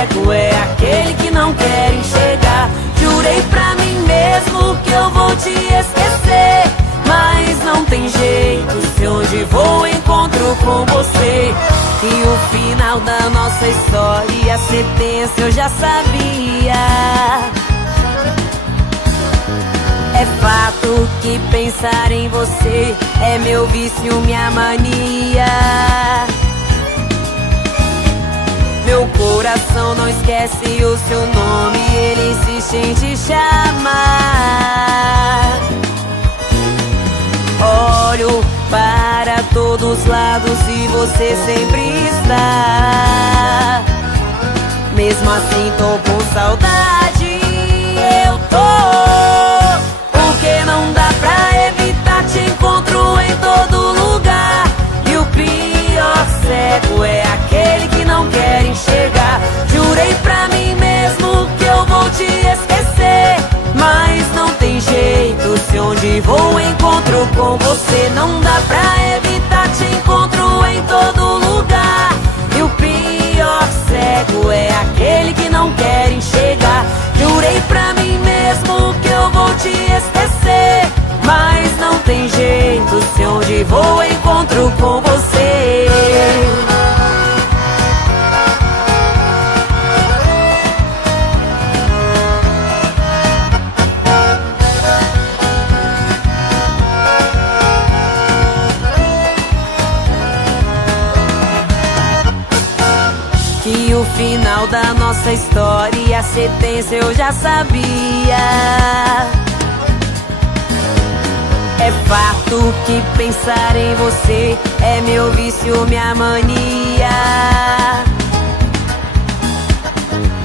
cego é aquele que não quer enxergar. Jurei pra mim mesmo que eu vou te esquecer, mas não tem jeito, se onde vou encontro com você. E o final da nossa história ser tenso eu já sabia. É fato que pensar em você é meu vício, minha mania. Meu coração não esquece o seu nome, ele insiste em te chamar. Olho para todos os lados e você sempre está. Mesmo assim tô com saudade, eu tô. Porque não dá pra evitar, te encontro em todo lugar. E o pior cego é aquele que não quer enxergar. Jurei pra mim mesmo que eu vou te esquecer, mas não tem jeito, se onde vou encontro com você. Não dá pra evitar, te encontro em todo lugar. E o pior cego é aquele que não quer enxergar. Jurei pra mim mesmo que eu vou te esquecer, mas não tem jeito, se onde vou encontro com você. Que o final da nossa história ia ser tenso eu já sabia. É fato que pensar em você é meu vício, minha mania.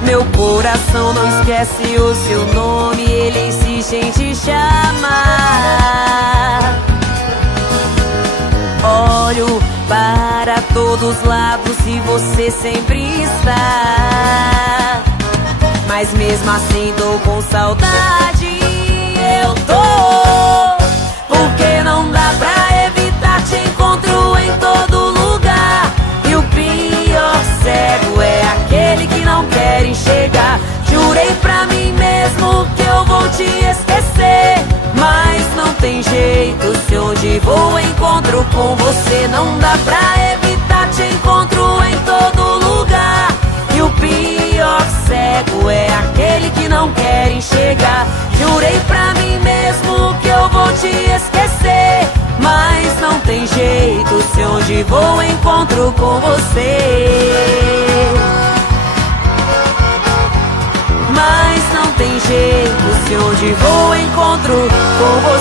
Meu coração não esquece o seu nome, ele insiste em te chamar. Olho para todos os lados e você sempre está. Mas mesmo assim tô com saudade, eu tô. Porque não dá pra evitar, te encontro em todo lugar. E o pior cego é aquele que não quer enxergar. Jurei pra mim mesmo que eu vou te esquecer, mas não tem jeito, se onde vou encontro com você. Não dá pra evitar, te encontro em todo lugar. E o pior cego é aquele que não quer enxergar. Jurei pra mim mesmo que eu vou te esquecer, mas não tem jeito, se onde vou encontro com você. Mas não tem jeito, se onde vou encontro com você.